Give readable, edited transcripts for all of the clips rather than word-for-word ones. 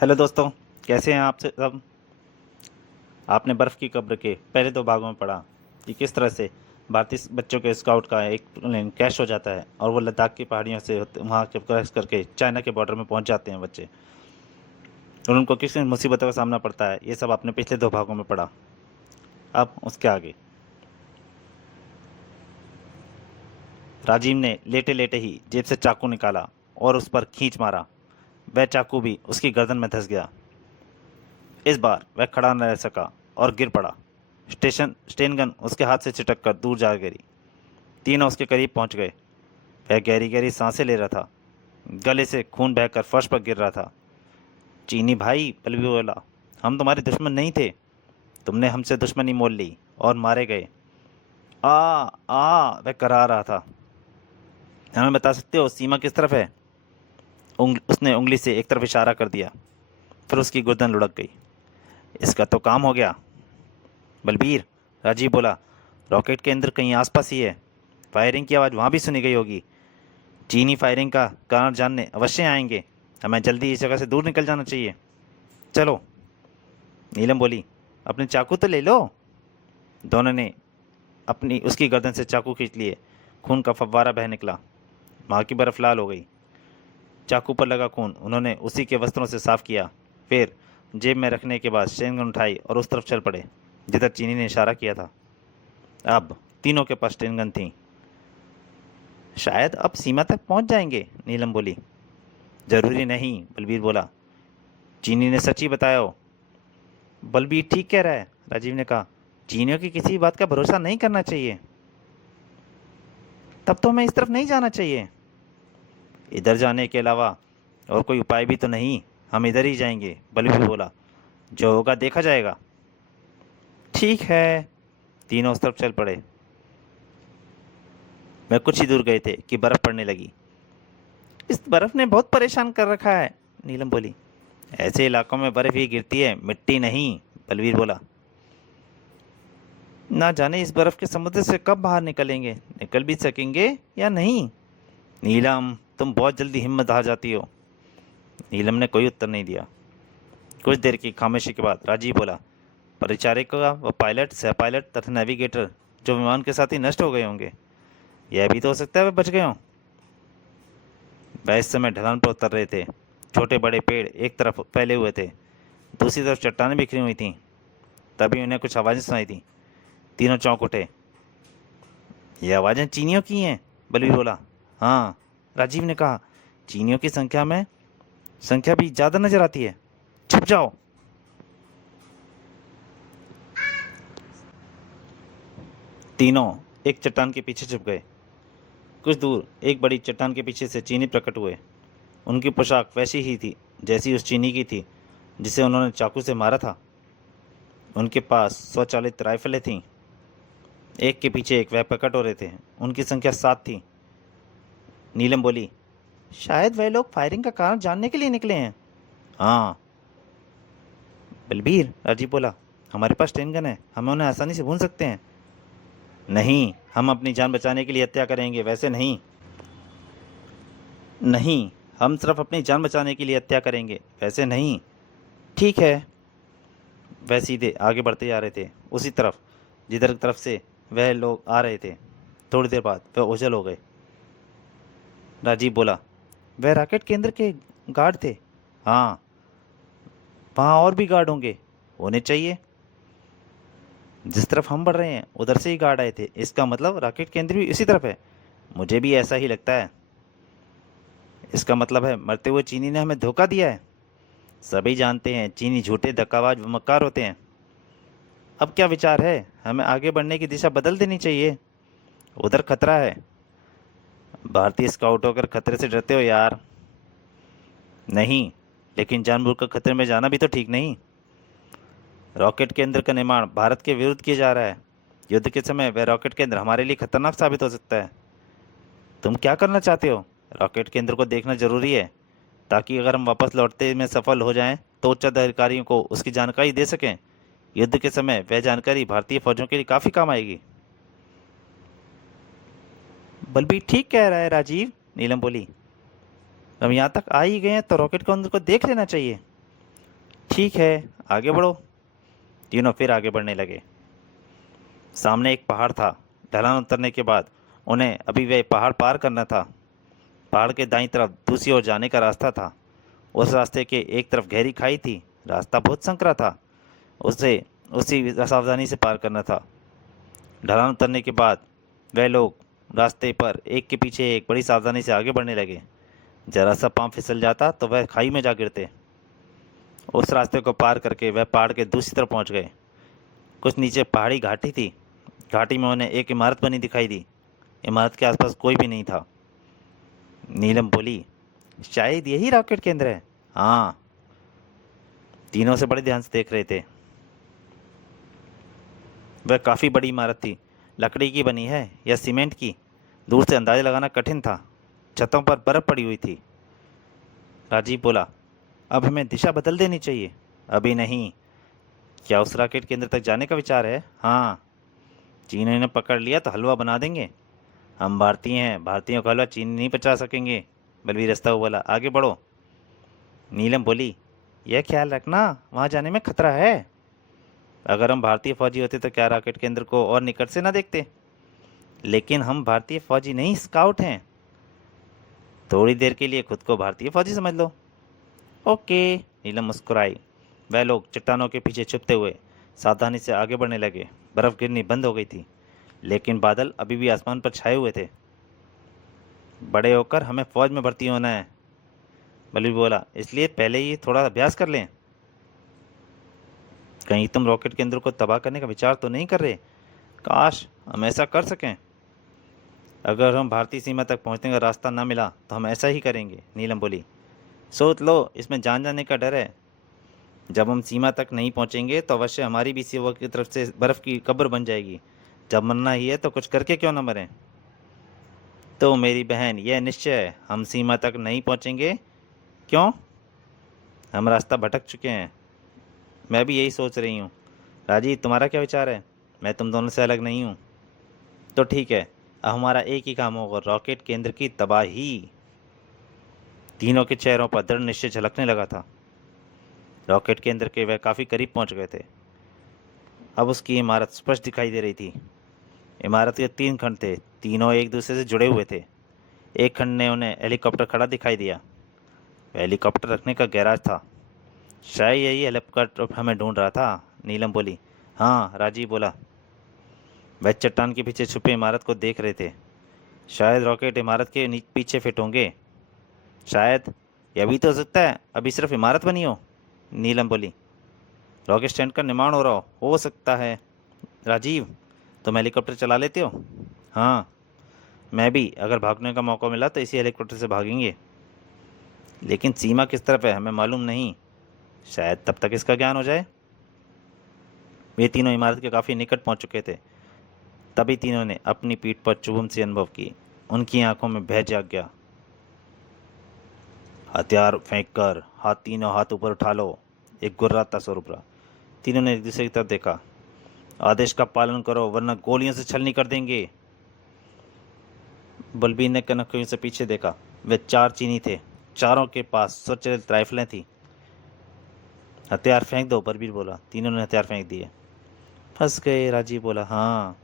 Hello दोस्तों, कैसे हैं आप सब। आपने बर्फ़ की कब्र के पहले दो भागों में पढ़ा कि किस तरह से भारतीय बच्चों के स्काउट का एक प्लेन क्रैश हो जाता है और वो लद्दाख की पहाड़ियों से वहाँ के क्रैश करके चाइना के बॉर्डर में पहुँच जाते हैं बच्चे, और उनको किस मुसीबतों का सामना पड़ता है। ये सब आपने पिछले दो भागों में पढ़ा। अब उसके आगे राजीव ने लेटे लेटे ही जेब से चाकू निकाला और उस पर खींच मारा। वह चाकू भी उसकी गर्दन में धंस गया। इस बार वह खड़ा न रह सका और गिर पड़ा। स्टेन गन उसके हाथ से छिटक कर दूर जा गिरी। तीनों उसके करीब पहुंच गए। वह गहरी गहरी सांसें ले रहा था। गले से खून बहकर फर्श पर गिर रहा था। चीनी भाई, पलवी बोला, हम तुम्हारे दुश्मन नहीं थे। तुमने हमसे दुश्मनी मोल ली और मारे गए। आ आ वह करा रहा था। हमें बता सकते हो सीमा किस तरफ है? उसने उंगली से एक तरफ इशारा कर दिया। फिर उसकी गर्दन लुढ़क गई। इसका तो काम हो गया। बलबीर, राजीव बोला, रॉकेट केंद्र कहीं आसपास ही है। फायरिंग की आवाज़ वहाँ भी सुनी गई होगी। चीनी फायरिंग का कारण जानने अवश्य आएंगे। हमें जल्दी इस जगह से दूर निकल जाना चाहिए। चलो, नीलम बोली, अपने चाकू तो ले लो। दोनों ने अपनी उसकी गर्दन से चाकू खींच लिए। खून का फव्वारा बह निकला। वहाँ की बर्फ लाल हो गई। चाकू पर लगा खून उन्होंने उसी के वस्त्रों से साफ किया। फिर जेब में रखने के बाद शेनगन उठाई और उस तरफ चल पड़े जिधर चीनी ने इशारा किया था। अब तीनों के पास शेनगन थी। शायद अब सीमा तक पहुंच जाएंगे, नीलम बोली। जरूरी नहीं, बलबीर बोला। चीनी ने सच ही बताया हो। बलबीर ठीक कह रहा है, राजीव ने कहा। चीनियों की किसी बात का भरोसा नहीं करना चाहिए। तब तो हमें इस तरफ नहीं जाना चाहिए। इधर जाने के अलावा और कोई उपाय भी तो नहीं। हम इधर ही जाएंगे, बलबीर बोला। जो होगा देखा जाएगा। ठीक है। तीनों उस तरफ चल पड़े। वे कुछ ही दूर गए थे कि बर्फ पड़ने लगी। इस बर्फ ने बहुत परेशान कर रखा है, नीलम बोली। ऐसे इलाकों में बर्फ ही गिरती है, मिट्टी नहीं, बलवीर बोला। ना जाने इस बर्फ के समुद्र से कब बाहर निकलेंगे, निकल भी सकेंगे या नहीं। नीलम, तुम बहुत जल्दी हिम्मत हार जाती हो। नीलम ने कोई उत्तर नहीं दिया। कुछ देर की खामोशी के बाद राजीव बोला, परिचारिका व पायलट, सह पायलट तथा नेविगेटर जो विमान के साथ ही नष्ट हो गए होंगे। यह भी तो हो सकता है वे बच गए हों। वह इस समय ढलान पर उतर रहे थे। छोटे बड़े पेड़ एक तरफ फैले हुए थे, दूसरी तरफ चट्टानें बिखरी हुई थीं। तभी उन्हें कुछ आवाज़ें सुनाई दी। तीनों चौंक उठे। ये आवाज़ें चीनियों की हैं, बलवीर बोला। हाँ, राजीव ने कहा। चीनियों की संख्या भी ज़्यादा नजर आती है। छुप जाओ। तीनों एक चट्टान के पीछे छुप गए। कुछ दूर एक बड़ी चट्टान के पीछे से चीनी प्रकट हुए। उनकी पोशाक वैसी ही थी जैसी उस चीनी की थी जिसे उन्होंने चाकू से मारा था। उनके पास स्वचालित राइफलें थीं। एक के पीछे एक वह प्रकट हो रहे थे। उनकी संख्या 7 थी। नीलम बोली, शायद वह लोग फायरिंग का कारण जानने के लिए निकले हैं। हाँ, बलबीर, राजीव बोला, हमारे पास ट्रेन गन है, हम उन्हें आसानी से भून सकते हैं। नहीं, हम अपनी जान बचाने के लिए हत्या करेंगे, वैसे नहीं। नहीं, हम सिर्फ अपनी जान बचाने के लिए हत्या करेंगे, वैसे नहीं। ठीक है। वह सीधे आगे बढ़ते जा रहे थे, उसी तरफ जिधर तरफ से वह लोग आ रहे थे। थोड़ी देर बाद वह ओझल हो गए। राजीव बोला, वह रॉकेट केंद्र के गार्ड थे। हाँ, वहाँ और भी गार्ड होंगे, होने चाहिए। जिस तरफ हम बढ़ रहे हैं उधर से ही गार्ड आए थे, इसका मतलब रॉकेट केंद्र भी इसी तरफ है। मुझे भी ऐसा ही लगता है। इसका मतलब है मरते हुए चीनी ने हमें धोखा दिया है। सभी जानते हैं चीनी झूठे, धक्काबाज व मक्कार होते हैं। अब क्या विचार है? हमें आगे बढ़ने की दिशा बदल देनी चाहिए। उधर खतरा है। भारतीय स्काउट होकर खतरे से डरते हो यार। नहीं, लेकिन जानबूझकर खतरे में जाना भी तो ठीक नहीं। रॉकेट केंद्र का निर्माण भारत के विरुद्ध किया जा रहा है। युद्ध के समय वह रॉकेट केंद्र हमारे लिए खतरनाक साबित हो सकता है। तुम क्या करना चाहते हो? रॉकेट केंद्र को देखना जरूरी है, ताकि अगर हम वापस लौटते में सफल हो जाएं तो उच्च अधिकारियों को उसकी जानकारी दे सकें। युद्ध के समय वह जानकारी भारतीय फौजों के लिए काफ़ी काम आएगी। बलबीर ठीक कह रहा है, राजीव, नीलम बोली। हम यहाँ तक आ ही गए हैं तो रॉकेट केंद्र को देख लेना चाहिए। ठीक है, आगे बढ़ो। तीनों फिर आगे बढ़ने लगे। सामने एक पहाड़ था। ढलान उतरने के बाद उन्हें अभी वह पहाड़ पार करना था। पहाड़ के दाईं तरफ दूसरी ओर जाने का रास्ता था। उस रास्ते के एक तरफ गहरी खाई थी। रास्ता बहुत संकरा था। उसे उसी सावधानी से पार करना था। ढलान उतरने के बाद वह लोग रास्ते पर एक के पीछे एक बड़ी सावधानी से आगे बढ़ने लगे। जरा सा पांव फिसल जाता तो वह खाई में जा गिरते। उस रास्ते को पार करके वह पहाड़ के दूसरी तरफ पहुंच गए। कुछ नीचे पहाड़ी घाटी थी। घाटी में उन्हें एक इमारत बनी दिखाई दी। इमारत के आसपास कोई भी नहीं था। नीलम बोली, शायद यही रॉकेट केंद्र है। हाँ। तीनों से बड़े ध्यान से देख रहे थे। वह काफ़ी बड़ी इमारत थी। लकड़ी की बनी है या सीमेंट की, दूर से अंदाजा लगाना कठिन था। छतों पर बर्फ पड़ी हुई थी। राजीव बोला, अब हमें दिशा बदल देनी चाहिए। अभी नहीं। क्या उस रॉकेट केंद्र तक जाने का विचार है? हाँ। चीन ने पकड़ लिया तो हलवा बना देंगे। हम भारतीय हैं, भारतीयों का हलवा चीन नहीं पचा सकेंगे। बलवीर हंसता हुआ बोला, आगे बढ़ो। नीलम बोली, यह ख्याल रखना, वहाँ जाने में खतरा है। अगर हम भारतीय फौजी होते तो क्या रॉकेट केंद्र को और निकट से ना देखते? लेकिन हम भारतीय फौजी नहीं, स्काउट हैं। थोड़ी देर के लिए खुद को भारतीय फौजी समझ लो। ओके। नीलम मुस्कुराई। वह लोग चट्टानों के पीछे छुपते हुए सावधानी से आगे बढ़ने लगे। बर्फ गिरनी बंद हो गई थी, लेकिन बादल अभी भी आसमान पर छाए हुए थे। बड़े होकर हमें फौज में भर्ती होना है, बलवीर बोला, इसलिए पहले ही थोड़ा अभ्यास कर लें। कहीं तुम रॉकेट केंद्र को तबाह करने का विचार तो नहीं कर रहे? काश हम ऐसा कर सकें। अगर हम भारतीय सीमा तक पहुंचने का रास्ता ना मिला तो हम ऐसा ही करेंगे, नीलम बोली। सोच लो, इसमें जान जाने का डर है। जब हम सीमा तक नहीं पहुंचेंगे तो अवश्य हमारी भी सीमा की तरफ से बर्फ़ की कब्र बन जाएगी। जब मरना ही है तो कुछ करके क्यों ना मरें। तो मेरी बहन, यह निश्चय है, हम सीमा तक नहीं पहुंचेंगे। क्यों? हम रास्ता भटक चुके हैं। मैं भी यही सोच रही हूँ। राजीव, तुम्हारा क्या विचार है? मैं तुम दोनों से अलग नहीं हूँ। तो ठीक है, अब हमारा एक ही काम होगा, रॉकेट केंद्र की तबाही। तीनों के चेहरों पर दृढ़ निश्चय झलकने लगा था। रॉकेट केंद्र के वह काफ़ी करीब पहुंच गए थे। अब उसकी इमारत स्पष्ट दिखाई दे रही थी। इमारत के 3 खंड थे। तीनों एक दूसरे से जुड़े हुए थे। एक खंड ने उन्हें हेलीकॉप्टर खड़ा दिखाई दिया। वह हेलीकॉप्टर रखने का गैराज था। शायद यही हेलीकॉप्टर हमें ढूंढ रहा था, नीलम बोली। हाँ, राजीव बोला। वह चट्टान के पीछे छुपे इमारत को देख रहे थे। शायद रॉकेट इमारत के पीछे फिट होंगे। शायद। यह भी तो हो सकता है अभी सिर्फ इमारत बनी हो, नीलम बोली। रॉकेट स्टैंड का निर्माण हो सकता है। राजीव, तुम हेलीकॉप्टर चला लेते हो? हाँ। मैं भी। अगर भागने का मौका मिला तो इसी हेलीकॉप्टर से भागेंगे। लेकिन सीमा किस तरफ है हमें मालूम नहीं। शायद तब तक इसका ज्ञान हो जाए। वे तीनों इमारत के काफ़ी निकट पहुंच चुके थे। तभी तीनों ने अपनी पीठ पर चुभन से अनुभव की। उनकी आंखों में भय जाग गया। हथियार फेंक कर तीनों हाथ ऊपर उठा लो, एक गुर्राता स्वर उभरा। तीनों ने एक दूसरे की तरफ देखा। आदेश का पालन करो वरना गोलियों से छलनी कर देंगे। बलबीर ने कनखियों से पीछे देखा। वे 4 चीनी थे। चारों के पास स्वचालित राइफलें थी। हथियार फेंक दो, बलबीर बोला। तीनों ने हथियार फेंक दिए। फंस गए, राजीव बोला। हाँ,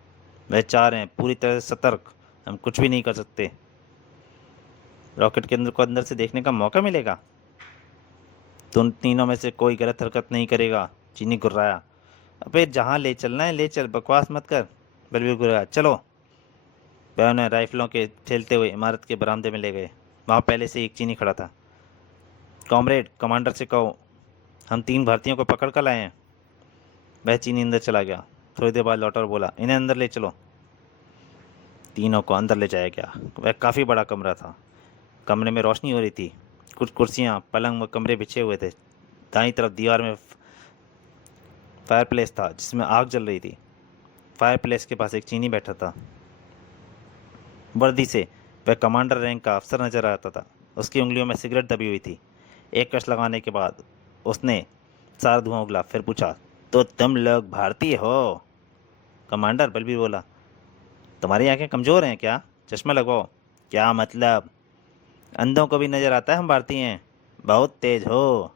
वह 4 हैं, पूरी तरह से सतर्क। हम कुछ भी नहीं कर सकते। रॉकेट केंद्र को अंदर से देखने का मौका मिलेगा। तुम तीनों में से कोई गलत हरकत नहीं करेगा, चीनी गुर्राया। अबे जहाँ ले चलना है ले चल, बकवास मत कर, बलबीर गुर्राया। चलो। वह उन्हें राइफलों के ठेलते हुए इमारत के बरामदे में ले गए। वहाँ पहले से एक चीनी खड़ा था। कॉमरेड, कमांडर से कहो हम 3 भारतीयों को पकड़ कर लाए हैं। वह चीनी अंदर चला गया। थोड़ी देर बाद लौटा और बोला, इन्हें अंदर ले चलो। तीनों को अंदर ले जाया गया। वह काफ़ी बड़ा कमरा था। कमरे में रोशनी हो रही थी। कुछ कुर्सियाँ, पलंग व कमरे बिछे हुए थे। दाईं तरफ दीवार में फायरप्लेस था जिसमें आग जल रही थी। फायरप्लेस के पास एक चीनी बैठा था। वर्दी से वह कमांडर रैंक का अफसर नजर आता था। उसकी उंगलियों में सिगरेट दबी हुई थी। एक कश लगाने के बाद उसने सारा धुआं उगला, फिर पूछा, तो तुम लोग भारतीय हो? कमांडर, बलबीर बोला। तुम्हारी आंखें कमज़ोर हैं क्या? चश्मा लगवाओ। क्या मतलब? अंधों को भी नज़र आता है हम भारतीय हैं। बहुत तेज हो।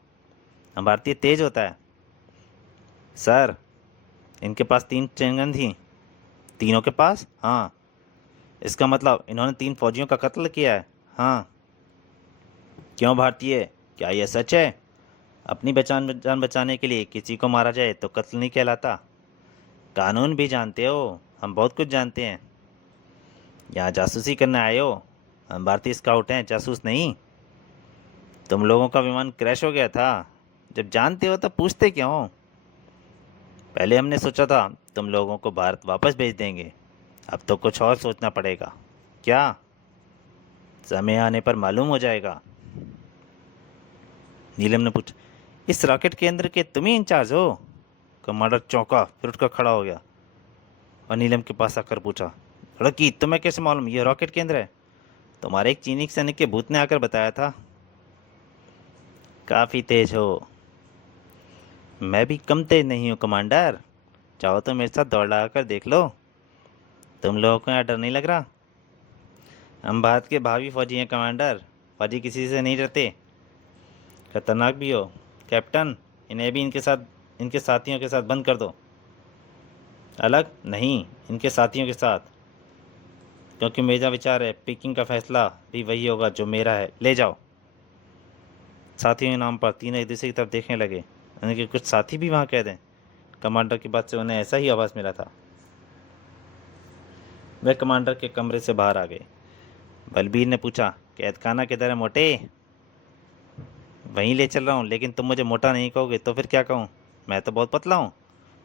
हम भारतीय तेज होता है सर। इनके पास 3 चेन गन थी। तीनों के पास? हाँ। इसका मतलब इन्होंने 3 फौजियों का कत्ल किया है? हाँ। क्यों भारतीय, क्या यह सच है? अपनी जान बचाने के लिए किसी को मारा जाए तो कत्ल नहीं कहलाता। कानून भी जानते हो? हम बहुत कुछ जानते हैं। यहाँ जासूसी करने आए हो? हम भारतीय स्काउट हैं, जासूस नहीं। तुम लोगों का विमान क्रैश हो गया था, जब जानते हो तो पूछते क्यों हो? पहले हमने सोचा था तुम लोगों को भारत वापस भेज देंगे, अब तो कुछ और सोचना पड़ेगा। क्या? समय आने पर मालूम हो जाएगा। नीलम ने पूछा, इस रॉकेट केंद्र के तुम ही इंचार्ज हो? कमांडर चौंका, फिर उठकर खड़ा हो गया और नीलम के पास आकर पूछा, लड़की तुम्हें कैसे मालूम ये रॉकेट केंद्र है? तुम्हारे एक चीनी सैनिक के भूत ने आकर बताया था। काफ़ी तेज हो। मैं भी कम तेज नहीं हूँ कमांडर, चाहो तो मेरे साथ दौड़ लगा कर देख लो। तुम लोगों को यहाँ डर नहीं लग रहा? हम भारत के भावी फौजी हैं कमांडर, फौजी किसी से नहीं डरते। खतरनाक भी हो कैप्टन, इन्हें भी इनके साथियों के साथ बंद कर दो। अलग नहीं, इनके साथियों के साथ, क्योंकि मेरा विचार है पिकिंग का फैसला भी वही होगा जो मेरा है। ले जाओ। साथियों के नाम पर तीनों एक दूसरे की तरफ देखने लगे। उनके कुछ साथी भी वहाँ कह दें। कमांडर की बात से उन्हें ऐसा ही आवाज़ मिला था। वे कमांडर के कमरे से बाहर आ गए। बलबीर ने पूछा, कैद खाना किधर है मोटे? वहीं ले चल रहा हूँ, लेकिन तुम मुझे मोटा नहीं कहोगे तो फिर क्या कहूँ? मैं तो बहुत पतला हूँ।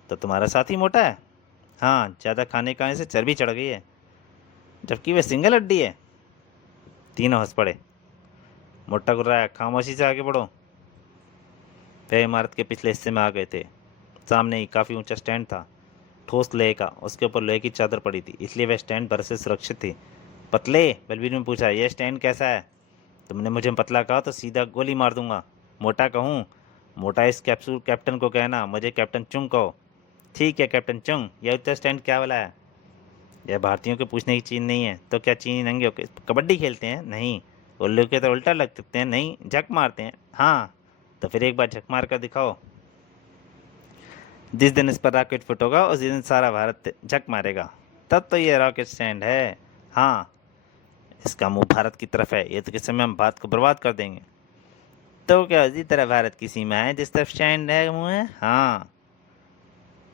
तो तुम्हारा साथी मोटा है? हाँ, ज़्यादा खाने खाने से चर्बी चढ़ गई है, जबकि वे सिंगल हड्डी है। तीनों हंस पड़े। मोटा गुर्राया, खामोशी से आगे बढ़ो। वे इमारत के पिछले हिस्से में आ गए थे। सामने ही काफ़ी ऊंचा स्टैंड था, ठोस लोहे का। उसके ऊपर लोहे की चादर पड़ी थी, इसलिए वह स्टैंड बर्फ से सुरक्षित थी। पतले, बलबीर ने पूछा, यह स्टैंड कैसा है? तुमने मुझे पतला कहा तो सीधा गोली मार दूंगा। मोटा कहूँ? मोटा इस कैप्सूल कैप्टन को कहना, मुझे कैप्टन चुंग कहो। ठीक है कैप्टन चुंग। यह ऊंचा स्टैंड क्या वाला है? यह भारतीयों के पूछने की चीज़ नहीं है। तो क्या चीनी नंगे होकर कबड्डी खेलते हैं? नहीं। उल्लू के तो उल्टा लग सकते हैं। नहीं, झक मारते हैं। हाँ। तो फिर एक बार झक मार कर दिखाओ। जिस दिन इस पर रॉकेट फिट होगा उस दिन सारा भारत झक मारेगा, तब तो ये रॉकेट स्टैंड है। हाँ। इसका मुंह भारत की तरफ है, ये तो किस समय हम भारत को बर्बाद कर देंगे। तो क्या उसी तरह भारत की सीमा है जिस तरफ स्टैंड है मुंह है? हाँ।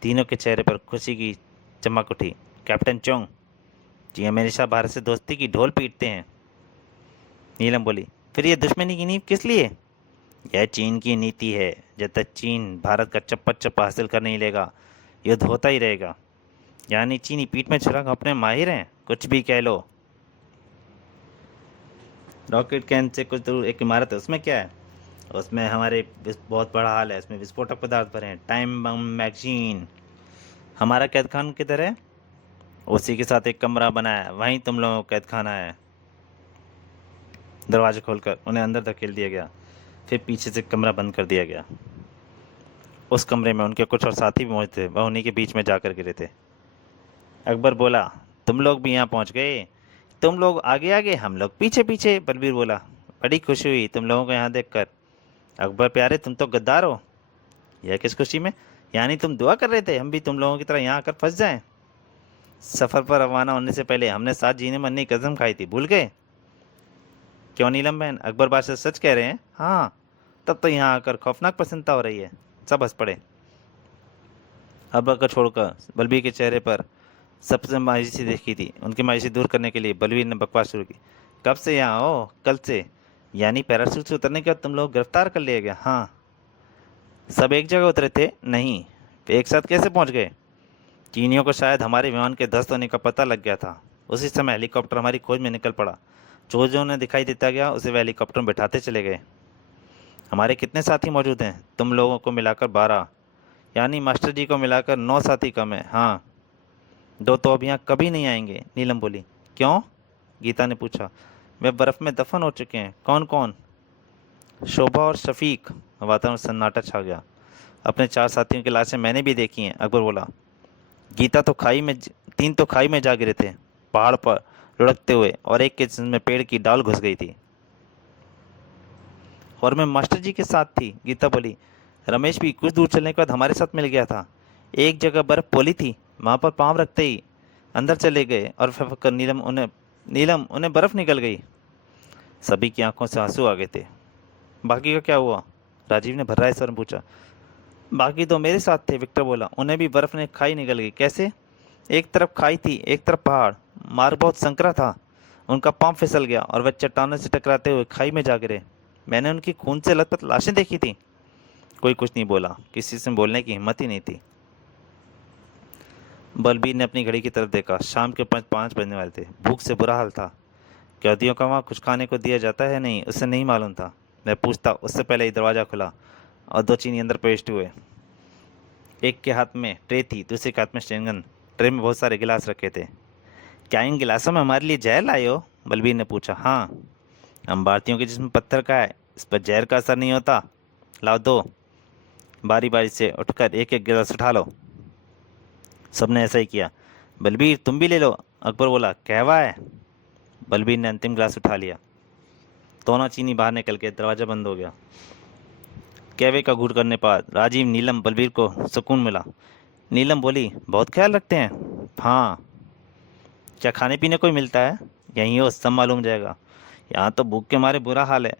तीनों के चेहरे पर खुशी की चमक उठी। कैप्टन चोंग जी हमेशा भारत से दोस्ती की ढोल पीटते हैं। नीलम बोली, फिर ये दुश्मनी की नींव किस लिए? यह चीन की नीति है। जब तक चीन भारत का चप्पा चप्पा हासिल कर नहीं लेगा, युद्ध होता ही रहेगा। यानी चीनी पीठ में छुरा अपने माहिर हैं, कुछ भी कह लो। रॉकेट कैन से कुछ दूर एक इमारत है, उसमें क्या है? उसमें हमारे बहुत बड़ा हाल है, उसमें विस्फोटक पदार्थ भरे हैं, टाइम बम मैगजीन। हमारा कैद खान किधर है? उसी के साथ एक कमरा बनाया है, वहीं तुम लोगों का कैद खाना है। दरवाजा खोलकर उन्हें अंदर धकेल दिया गया, फिर पीछे से कमरा बंद कर दिया गया। उस कमरे में उनके कुछ और साथी भी मौजूद थे, वह उन्हीं के बीच में जाकर गिरे थे। अकबर बोला, तुम लोग भी यहाँ पहुँच गए? तुम लोग आगे आगे, हम लोग पीछे पीछे। बलबीर बोला, बड़ी खुशी हुई तुम लोगों को यहाँ देखकर। अकबर प्यारे, तुम तो गद्दार हो। यह किस खुशी में? यानी तुम दुआ कर रहे थे हम भी तुम लोगों की तरह यहाँ आकर फंस जाएं? सफ़र पर रवाना होने से पहले हमने साथ जीने मरने की कसम खाई थी, भूल गए? क्यों नीलम बहन, अकबर बादशाह सच कह रहे हैं? हाँ। तब तो यहाँ आकर खौफनाक प्रसन्नता हो रही है। सब हंस पड़े। अकबर को छोड़कर बलबीर के चेहरे पर सबसे मायूसी देखी थी। उनकी मायूसी दूर करने के लिए बलबीर ने बकवास शुरू की, कब से यहाँ हो? कल से। यानी पैराशूट से उतरने के बाद तुम लोग गिरफ्तार कर लिए गए? हाँ। सब एक जगह उतरे थे? नहीं। तो एक साथ कैसे पहुँच गए? चीनियों को शायद हमारे विमान के ध्वस्त होने का पता लग गया था। उसी समय हेलीकॉप्टर हमारी खोज में निकल पड़ा। जो जो उन्हें दिखाई देता गया उसे वे हेलीकॉप्टर में बैठाते चले गए। हमारे कितने साथी मौजूद हैं? तुम लोगों को मिलाकर 12, यानी मास्टर जी को मिलाकर 9 साथी कम है। हाँ। 2 तो अब यहाँ कभी नहीं आएंगे। नीलम बोली, क्यों? गीता ने पूछा। वे बर्फ़ में दफन हो चुके हैं। कौन कौन? शोभा और शफीक। वातावरण सन्नाटा छा गया। अपने 4 साथियों की लाशें मैंने भी देखी हैं, अकबर बोला। गीता तो खाई में 3 तो खाई में जा गिरे थे पहाड़ पर लुढ़कते हुए, और एक के जिस्म में पेड़ की डाल घुस गई थी। और मैं मास्टर जी के साथ थी, गीता बोली। रमेश भी कुछ दूर चलने के बाद हमारे साथ मिल गया था। एक जगह बर्फ पोली थी, वहां पर पाँव रखते ही अंदर चले गए और फकर नीलम उन्हें बर्फ निकल गई। सभी की आंखों से आंसू आ गए थे। बाकी का क्या हुआ? राजीव ने भर्राए स्वर में पूछा। बाकी तो मेरे साथ थे, विक्टर बोला। उन्हें भी बर्फ ने खाई निकल गई। कैसे? एक तरफ खाई थी, एक तरफ पहाड़। मार्ग बहुत संकरा था। उनका पांव फिसल गया और वह चट्टानों से टकराते हुए खाई में जा गिरे। मैंने उनकी खून से लथपथ लाशें देखी थी। कोई कुछ नहीं बोला, किसी से बोलने की हिम्मत ही नहीं थी। बलबीर ने अपनी घड़ी की तरफ देखा। शाम के 5 बजने वाले थे। भूख से बुरा हाल था। कैदियों का वहाँ कुछ खाने को दिया जाता है नहीं, उसे नहीं मालूम था। मैं पूछता, उससे पहले ही दरवाज़ा खुला और दो चीनी अंदर प्रविष्ट हुए। एक के हाथ में ट्रे थी, दूसरे के हाथ में स्टेनगन। ट्रे में बहुत सारे गिलास रखे थे। क्या इन गिलासों में हमारे लिए जहर लाए हो? बलबीर ने पूछा। हाँ, हम भारतीयों के जिस्म पत्थर का है, इस पर जहर का असर नहीं होता। लाओ दो। बारी बारी से उठकर एक एक गिलास उठा लो। सबने ऐसा ही किया। बलबीर तुम भी ले लो, अकबर बोला। कहवा है? बलबीर ने अंतिम गिलास उठा लिया। दोनों चीनी बाहर निकल के दरवाजा बंद हो गया। कहवे का घूट करने पर राजीव, नीलम, बलबीर को सुकून मिला। नीलम बोली, बहुत ख्याल रखते हैं। हाँ। क्या खाने पीने को ही मिलता है? यहीं हो, सब मालूम जाएगा। यहाँ तो भूख के मारे बुरा हाल है।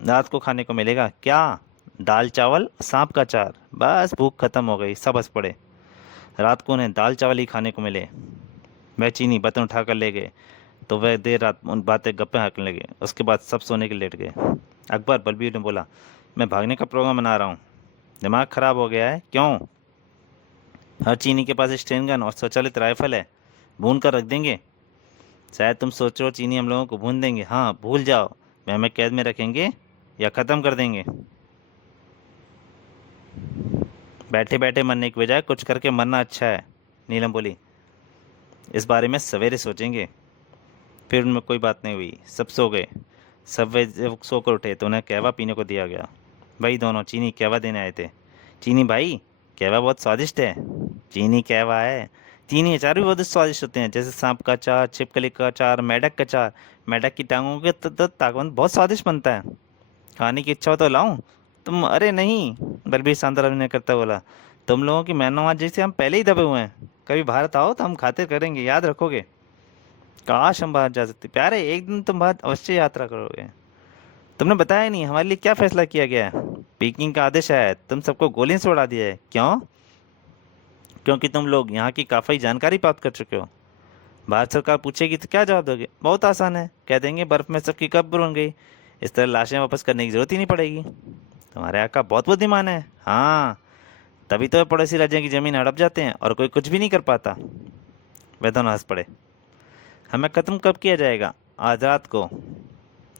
रात को खाने को मिलेगा क्या? दाल चावल, सांप का चार। बस भूख खत्म हो गई, सब हंस पड़े। रात को उन्हें दाल चावल ही खाने को मिले। वह चीनी बर्तन उठाकर ले गए तो वह देर रात उन बातें गप्पे हाँकने लगे। उसके बाद सब सोने के लेट गए। अकबर, बलबीर ने बोला, मैं भागने का प्रोग्राम बना रहा हूँ। दिमाग खराब हो गया है? क्यों? हर चीनी के पास स्टेन गन और स्वचालित राइफल है, भून कर रख देंगे। शायद तुम सोच रहे हो चीनी हम लोगों को भून देंगे। हाँ, भूल जाओ। वे हमें कैद में रखेंगे या ख़त्म कर देंगे। बैठे बैठे मरने की बजाय कुछ करके मरना अच्छा है, नीलम बोली। इस बारे में सवेरे सोचेंगे। फिर उनमें कोई बात नहीं हुई। सब सो गए। सब वे जब सोकर उठे तो उन्हें कहवा पीने को दिया गया। वही दोनों चीनी कहवा देने आए थे। चीनी भाई, कहवा बहुत स्वादिष्ट है। चीनी कहवा है। चीनी अचार भी बहुत स्वादिष्ट होते हैं, जैसे सांप का अचार, छिपकली का अचार, मेढक का अचार। मेढक की टांगों के तो ताकत बहुत स्वादिष्ट बनता है। खाने की इच्छा हो तो लाऊं? तुम? अरे नहीं, बलबीर शानदार अभिनय करता बोला। तुम लोगों की मैनोवाज जैसे हम पहले ही दबे हुए हैं। कभी भारत आओ तो हम खाते करेंगे, याद रखोगे? काश हम बाहर जा सकते प्यारे, एक दिन तुम भारत अवश्य यात्रा करोगे। तुमने बताया नहीं हमारे लिए क्या फैसला किया गया है। पीकिंग का आदेश है, तुम सबको गोलियों से उड़ा दिया है। क्यों? क्योंकि तुम लोग यहाँ की काफ़ी जानकारी प्राप्त कर चुके हो। भारत सरकार पूछेगी तो क्या जवाब दोगे? बहुत आसान है, कह देंगे बर्फ में सबकी कब्र बन गई। इस तरह लाशें वापस करने की जरूरत ही नहीं पड़ेगी। तुम्हारे आका बहुत बुद्धिमान है। हाँ, तभी तो पड़ोसी राज्य की जमीन हड़प जाते हैं और कोई कुछ भी नहीं कर पाता। वे दोनों हंस पड़े। हमें खत्म कब किया जाएगा? आज रात को।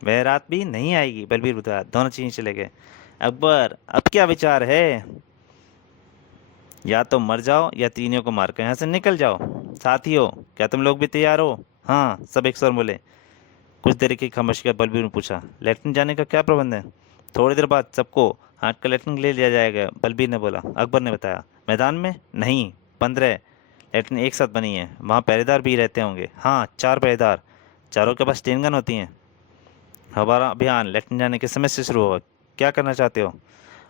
वह रात भी नहीं आएगी, बलबीर बताया। दोनों चीनी चले गए। अकबर, अब क्या विचार है? या तो मर जाओ या तीनों को मारकर यहाँ से निकल जाओ। साथियों, क्या तुम लोग भी तैयार हो? हाँ, सब एक स्वर बोले। कुछ देर की खामोशी के बाद बलबीर ने पूछा, लेफ्टिनेंट जाने का क्या प्रबंध है? थोड़ी देर बाद सबको हाथ का लेफ्टिनेंट ले लिया जाएगा, बलबीर ने बोला। अकबर ने बताया। मैदान में? नहीं, 15 लेफ्टिनेंट एक साथ बनी है। वहाँ पहरेदार भी रहते होंगे। हाँ, 4 पहरेदार। चारों के पास स्टेन गन होती हैं। हमारा अभियान लेफ्टिनेंट जाने के समय से शुरू होगा। क्या करना चाहते हो?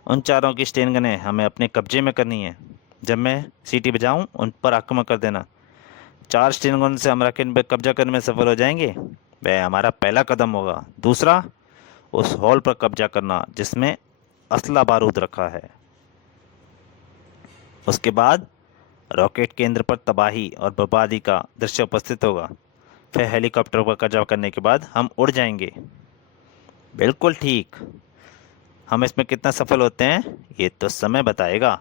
उन चारों की स्टेन गनें हमें अपने कब्जे में करनी है। जब मैं सीटी बजाऊं उन पर आक्रमण कर देना। 4 स्टेन गन से हम रॉकेट पे कब्जा करने में सफल हो जाएंगे, वह हमारा पहला कदम होगा। दूसरा, उस हॉल पर कब्जा करना जिसमें असला बारूद रखा है। उसके बाद रॉकेट केंद्र पर तबाही और बर्बादी का दृश्य उपस्थित होगा। फिर हेलीकॉप्टर पर कब्जा करने के बाद हम उड़ जाएंगे। बिल्कुल ठीक। हम इसमें कितना सफल होते हैं ये तो समय बताएगा।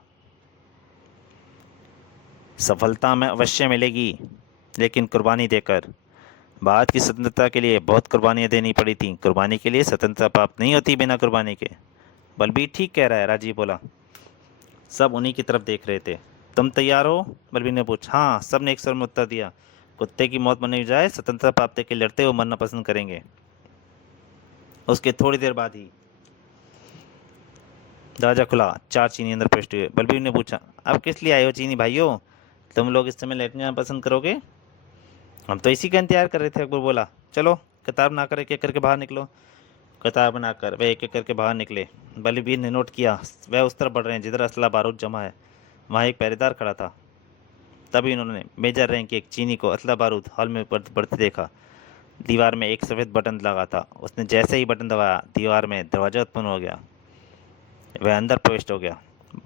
सफलता हमें अवश्य मिलेगी, लेकिन कुर्बानी देकर। भारत की स्वतंत्रता के लिए बहुत कुर्बानियाँ देनी पड़ी थी। कुर्बानी के लिए स्वतंत्रता प्राप्त नहीं होती बिना कुर्बानी के। बलबीर ठीक कह रहा है, राजीव बोला। सब उन्हीं की तरफ देख रहे थे। तुम तैयार हो? बलबीर ने पूछा। हाँ, सब ने एक स्वर में उत्तर दिया। कुत्ते की मौत मरने की बजाय स्वतंत्रता प्राप्ति के लिए लड़ते हुए मरना पसंद करेंगे। उसके थोड़ी देर बाद ही दरवाजा खुला। 4 चीनी अंदर प्रविष्ट हुए। बलबीर ने पूछा, अब किस लिए आए हो चीनी भाइयों? तुम लोग इस समय लेटने जाना पसंद करोगे? हम तो इसी का इंतजार कर रहे थे, अकबर बोला। चलो, कतार ना करे, एक करके बाहर निकलो। कतार बनाकर वे एक एक करके बाहर निकले। बलबीर ने नोट किया वह उस तरफ बढ़ रहे हैं जिधर असला बारूद जमा है। वहाँ एक पहरेदार खड़ा था। तभी उन्होंने मेजर रैंक के एक चीनी को असला बारूद हॉल में बढ़ते देखा। दीवार में एक सफ़ेद बटन लगा था। उसने जैसे ही बटन दबाया दीवार में दरवाजा उत्पन्न हो गया। वह अंदर प्रविष्ट हो गया।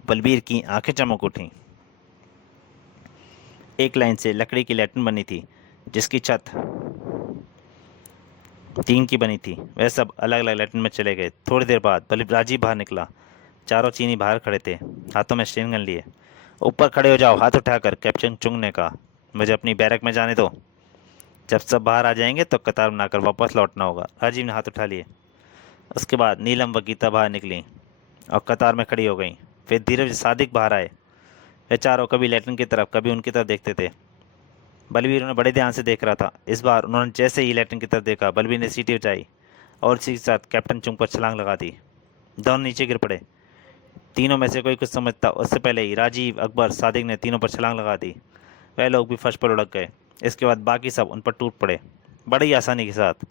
बलबीर की आंखें चमक उठीं। एक लाइन से लकड़ी की लैट्रिन बनी थी जिसकी छत टीन की बनी थी। वह सब अलग अलग लैट्रिन में चले गए। थोड़ी देर बाद राजीव बाहर निकला। चारों चीनी बाहर खड़े थे, हाथों में स्टेन गन लिए। ऊपर खड़े हो जाओ, हाथ उठाकर कैप्टन चुंग ने कहा। मुझे अपनी बैरक में जाने दो। जब सब बाहर आ जाएंगे तो कतार बनाकर वापस लौटना होगा। राजीव ने हाथ उठा लिए। उसके बाद नीलम व गीता बाहर निकली और कतार में खड़ी हो गई। फिर धीरज सादिक बाहर आए। वे चारों कभी लैट्रिन की तरफ कभी उनकी तरफ देखते थे। बलबीर उन्हें बड़े ध्यान से देख रहा था। इस बार उन्होंने जैसे ही लैट्रिन की तरफ देखा बलबीर ने सीटी बचाई और इसी के साथ कैप्टन चुंग पर छलांग लगा दी। दोनों नीचे गिर पड़े। तीनों में से कोई कुछ समझता उससे पहले ही राजीव, अकबर, सादिक ने तीनों पर छलांग लगा दी। वह लोग भी फर्श पर लुढ़क गए। इसके बाद बाकी सब उन पर टूट पड़े। बड़ी आसानी के साथ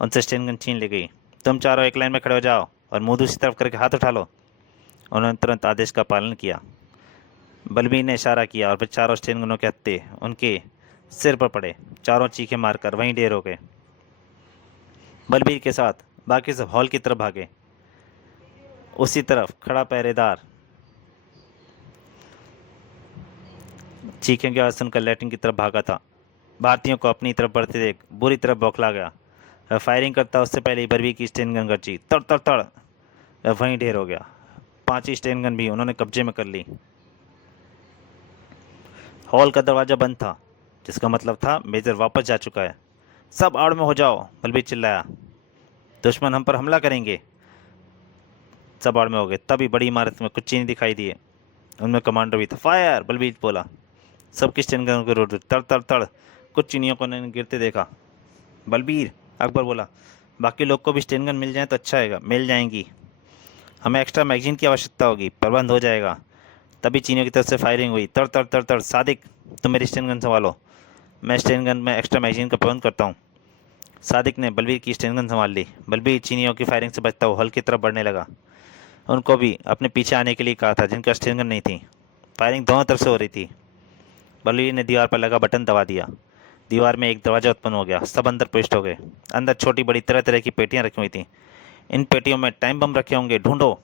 उनसे स्टेन गन छीन ली गई। तुम चारों एक लाइन में खड़े हो जाओ और मुंह दूसरी तरफ करके हाथ उठा लो। उन्होंने तुरंत आदेश का पालन किया। बलबीर ने इशारा किया और फिर चारों स्टेन गनों के हत्थे उनके सिर पर पड़े। चारों चीखें मारकर वहीं ढेर हो गए। बलबीर के साथ बाकी सब हॉल की तरफ भागे। उसी तरफ खड़ा पहरेदार चीखें की आवाज़ सुनकर लैट्रिन की तरफ भागा था। भारतीयों को अपनी तरफ बढ़ते देख बुरी तरफ बौखला गया। वह फायरिंग करता उससे पहले ही बलबीर की स्टेन गन गरजी, तड़ तड़ तड़। वह वहीं ढेर हो गया। 5 स्टेन गन भी उन्होंने कब्जे में कर ली। हॉल का दरवाज़ा बंद था जिसका मतलब था मेजर वापस जा चुका है। सब आड़ में हो जाओ, बलबीर चिल्लाया। दुश्मन हम पर हमला करेंगे। सब आड़ में हो गए। तभी बड़ी इमारत में कुछ चीनी दिखाई दिए। उनमें कमांडर भी था। फायर, बलबीर बोला। सबकी स्टेन गन को रोड तड़ तड़ तड़। कुछ चीनियों को उन्होंने गिरते देखा। बलबीर, अकबर बोला, बाकी लोग को भी स्टेन गन मिल जाए तो अच्छा होगा। मिल जाएंगी। हमें एक्स्ट्रा मैगजीन की आवश्यकता होगी। प्रबंध हो जाएगा। तभी चीनियों की तरफ से फायरिंग हुई। तड़ तड़ तड़ तड़। सादिक, तुम मेरी स्टेन गन संभालो, मैं स्टेन गन में एक्स्ट्रा मैगजीन का प्रबंध करता हूँ। सादिक ने बलबीर की स्टेन गन संभाल ली। बलबीर चीनियों की फायरिंग से बचता हुआ हॉल की तरफ बढ़ने लगा। उनको भी अपने पीछे आने के लिए कहा था जिनका स्टेन गन नहीं थी। फायरिंग दोनों तरफ से हो रही थी। बलबीर ने दीवार पर लगा बटन दबा दिया। दीवार में एक दरवाजा उत्पन्न हो गया। सब अंदर प्रविष्ट हो गए। अंदर छोटी बड़ी तरह तरह की पेटियां रखी हुई थीं। इन पेटियों में टाइम बम रखे होंगे, ढूंढो।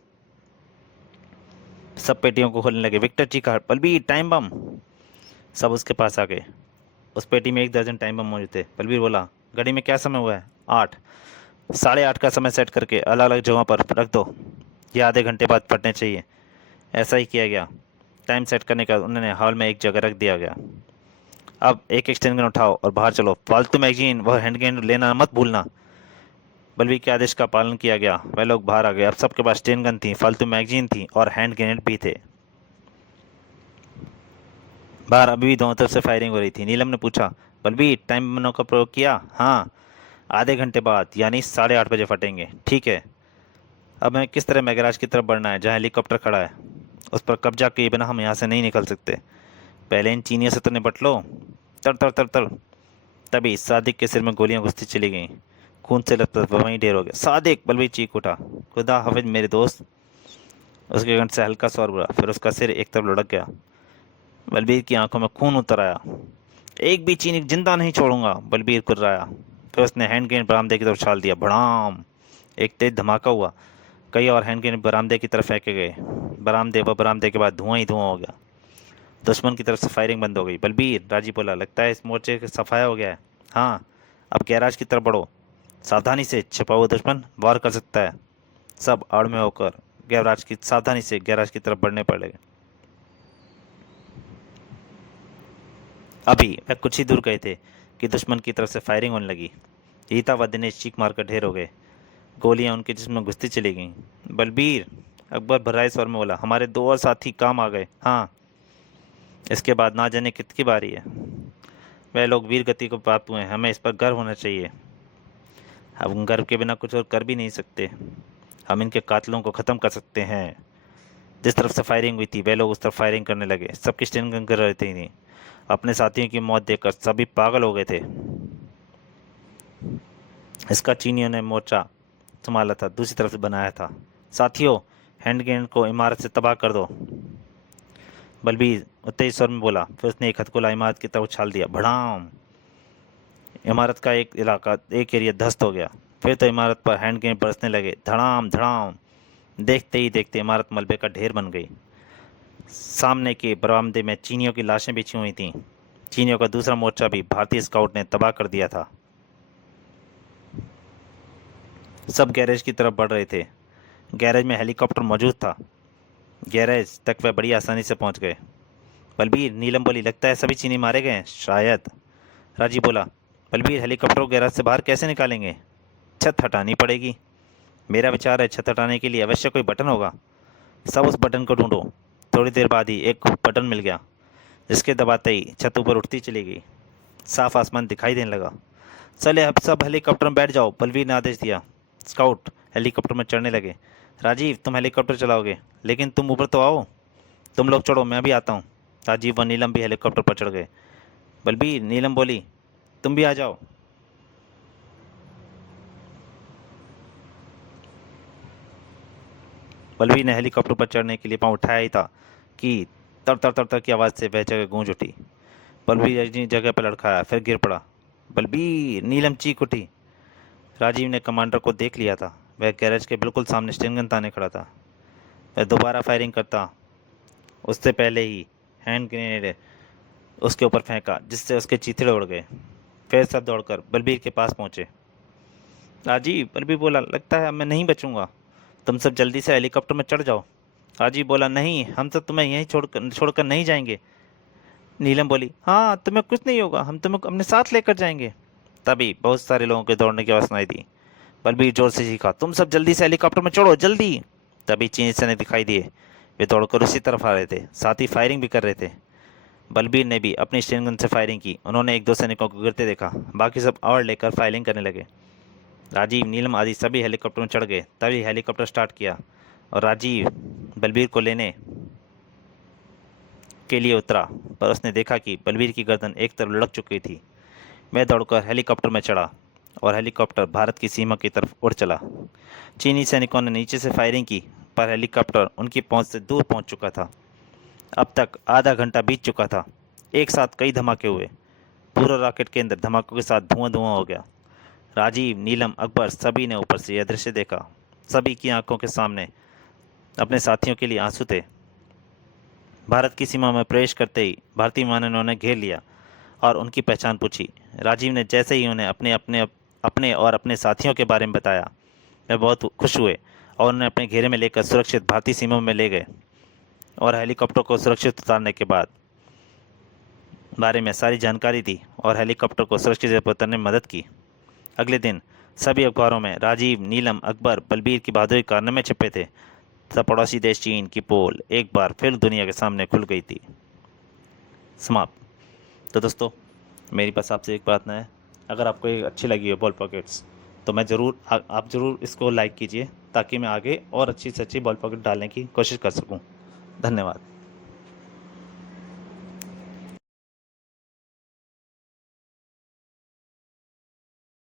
सब पेटियों को खोलने लगे। विक्टर चीखा, बलबीर टाइम बम। सब उसके पास आ गए। उस पेटी में 1 दर्जन टाइम बम मौजूद थे। बलबीर बोला, घड़ी में क्या समय हुआ है? 8। 8:30 का समय सेट करके अलग अलग जगहों पर रख दो। ये आधे घंटे बाद फटने चाहिए। ऐसा ही किया गया। टाइम सेट करने का उन्होंने हॉल में एक जगह रख दिया गया। अब एक स्टेन गन उठाओ और बाहर चलो। फालतू मैगजीन व हैंड गन लेना मत भूलना। बलबीर के आदेश का पालन किया गया। वह लोग बाहर आ गए। अब सबके पास स्टेन गन थी, फालतू मैगजीन थी और हैंड ग्रेनेड भी थे। बाहर अभी भी दोनों तरफ से फायरिंग हो रही थी। नीलम ने पूछा, बलबीर टाइम बमों का प्रयोग किया? हाँ, आधे घंटे बाद यानी 8:30 बजे फटेंगे। ठीक है। अब हमें किस तरह मैगराज की तरफ बढ़ना है जहाँ हेलीकॉप्टर खड़ा है? उस पर कब्जा किए बिना हम यहाँ से नहीं निकल सकते। पहले इन चीनियों से तो निपट लो। तर तर तर तर। तभी सादिक के सिर में गोलियां घुसती चली गईं। खून से लथपथ वहीं ढेर हो गया। सादिक, बलबीर चीख उठा। खुदा हाफिज मेरे दोस्त। उसके कंठ से हल्का स्वर हुआ। फिर उसका सिर एक तरफ लुढ़क गया। बलबीर की आंखों में खून उतर आया। एक भी चीनी जिंदा नहीं छोड़ूंगा, बलबीर कुर्राया। फिर उसने हैंड ग्रेनेड बरामदे की तरफ उछाल दिया। भड़ाम। एक तेज धमाका हुआ। कई और हैंड ग्रेनेड बरामदे की तरफ फेंके गए। बरामदे के बाद धुआं ही धुआं हो गया। दुश्मन की तरफ से फायरिंग बंद हो गई। बलबीर, राजी बोला, लगता है इस मोर्चे का सफाया हो गया है। हाँ, अब गैराज की तरफ बढ़ो। सावधानी से, छिपा हुआ दुश्मन वार कर सकता है। सब आड़ में होकर सावधानी से गैराज की तरफ बढ़ने पड़े। अभी वह कुछ ही दूर गए थे कि दुश्मन की तरफ से फायरिंग होने लगी। रीता व दिनेश चीख मारकर ढेर हो गए। गोलियां उनके जिस्म में घुसती चली गईं। बलबीर, अकबर भर्राए स्वर में बोला, हमारे 2 और साथी काम आ गए। हाँ, इसके बाद ना जाने कितनी बारी है। वह लोग वीर गति को प्राप्त हुए हैं। हमें इस पर गर्व होना चाहिए। हम गर्व के बिना कुछ और कर भी नहीं सकते। हम इनके कातलों को ख़त्म कर सकते हैं। जिस तरफ से फायरिंग हुई थी वे लोग उस तरफ फायरिंग करने लगे। सबकी स्टेन गन कर रहे थे। अपने साथियों की मौत देखकर सभी पागल हो गए थे। इसका चीनियों ने मोर्चा संभाला था, दूसरी तरफ से बनाया था। साथियों, हैंड ग्रेनेड को इमारत से तबाह कर दो, बलबीर उत्तेजित स्वर में बोला। फिर उसने एक हथगोला इमारत की तरफ उछाल दिया। भड़ाम! इमारत का एक एरिया ध्वस्त हो गया। फिर तो इमारत पर हैंड ग्रेनेड बरसने लगे। धड़ाम धड़ाम! देखते ही देखते इमारत मलबे का ढेर बन गई। सामने के बरामदे में चीनियों की लाशें बिछी हुई थीं। चीनियों का दूसरा मोर्चा भी भारतीय स्काउट ने तबाह कर दिया था। सब गैरेज की तरफ बढ़ रहे थे। गैरेज में हेलीकॉप्टर मौजूद था। गैरेज तक वह बड़ी आसानी से पहुंच गए। बलबीर, नीलम बोली, लगता है सभी चीनी मारे गए हैं। शायद, राजीव बोला। बलबीर, हेलीकॉप्टर को गैरेज से बाहर कैसे निकालेंगे? छत हटानी पड़ेगी। मेरा विचार है छत हटाने के लिए अवश्य कोई बटन होगा। सब उस बटन को ढूंढो। थोड़ी देर बाद ही एक बटन मिल गया, जिसके दबाते ही छत ऊपर उठती चली गई। साफ आसमान दिखाई देने लगा। चले, अब सब हेलीकॉप्टर में बैठ जाओ, बलबीर ने आदेश दिया। स्काउट हेलीकॉप्टर में चढ़ने लगे। राजीव, तुम हेलीकॉप्टर चलाओगे, लेकिन तुम ऊपर तो आओ। तुम लोग चढ़ो, मैं भी आता हूँ। राजीव व नीलम भी हेलीकॉप्टर पर चढ़ गए। बलबीर, नीलम बोली, तुम भी आ जाओ। बलबीर ने हेलीकॉप्टर पर चढ़ने के लिए पांव उठाया ही था कि तर तर तर तर की आवाज़ से वह जगह गूंज उठी। बलबीर अपनी जगह पर लड़खड़ाया, फिर गिर पड़ा। बलबीर! नीलम चीख उठी। राजीव ने कमांडर को देख लिया था। वह गैरेज के बिल्कुल सामने स्टेन गन ताने खड़ा था। वह दोबारा फायरिंग करता, उससे पहले ही हैंड ग्रेनेड उसके ऊपर फेंका, जिससे उसके चीथड़े उड़ गए। फिर सब दौड़कर बलबीर के पास पहुंचे। राजीव, बलबीर बोला, लगता है मैं नहीं बचूंगा। तुम सब जल्दी से हेलीकॉप्टर में चढ़ जाओ। राजीव बोला, नहीं, हम सब तुम्हें यहीं छोड़कर नहीं जाएंगे। नीलम बोली, हाँ, तुम्हें कुछ नहीं होगा, हम तुम्हें अपने साथ लेकर जाएंगे। तभी बहुत सारे लोगों के दौड़ने की आवाज़ सुनाई दी। बलबीर जोर से चीखा, तुम सब जल्दी से हेलीकॉप्टर में चढ़ो, जल्दी! तभी चीनी सैनिक दिखाई दिए। वे दौड़कर उसी तरफ आ रहे थे, साथ ही फायरिंग भी कर रहे थे। बलबीर ने भी अपनी स्टेन गन से फायरिंग की। उन्होंने एक दो सैनिकों को गिरते देखा। बाकी सब और लेकर फायरिंग करने लगे। राजीव, नीलम आदि सभी हेलीकॉप्टर में चढ़ गए। तभी हेलीकॉप्टर स्टार्ट किया और राजीव बलबीर को लेने के लिए उतरा, पर उसने देखा कि बलबीर की गर्दन एक तरफ लुढ़क चुकी थी। मैं दौड़कर हेलीकॉप्टर में चढ़ा और हेलीकॉप्टर भारत की सीमा की तरफ उड़ चला। चीनी सैनिकों ने नीचे से फायरिंग की, पर हेलीकॉप्टर उनकी पहुंच से दूर पहुंच चुका था। अब तक आधा घंटा बीत चुका था। एक साथ कई धमाके हुए। पूरा रॉकेट के अंदर धमाकों के साथ धुआं धुआं हो गया। राजीव, नीलम, अकबर सभी ने ऊपर से यह दृश्य देखा। सभी की आंखों के सामने अपने साथियों के लिए आंसू थे। भारत की सीमा में प्रवेश करते ही भारतीय विमानों ने उन्हें घेर लिया और उनकी पहचान पूछी। राजीव ने जैसे ही उन्हें अपने और अपने साथियों के बारे में बताया, वे बहुत खुश हुए और उन्हें अपने घेरे में लेकर सुरक्षित भारतीय सीमा में ले गए और हेलीकॉप्टर को सुरक्षित उतारने के बारे में सारी जानकारी दी और हेलीकॉप्टर को सुरक्षित जगह पर उतरने में मदद की। अगले दिन सभी अखबारों में राजीव, नीलम, अकबर, बलबीर की बहादुरी के कारनामे छपे थे। तब पड़ोसी देश चीन की पोल एक बार फिर दुनिया के सामने खुल गई थी। समाप्त। तो दोस्तों, मेरी बस आपसे एक प्रार्थना है, अगर आपको ये अच्छी लगी हो बॉल पॉकेट्स, तो आप ज़रूर इसको लाइक कीजिए, ताकि मैं आगे और अच्छी से अच्छी बॉल पॉकेट डालने की कोशिश कर सकूं। धन्यवाद।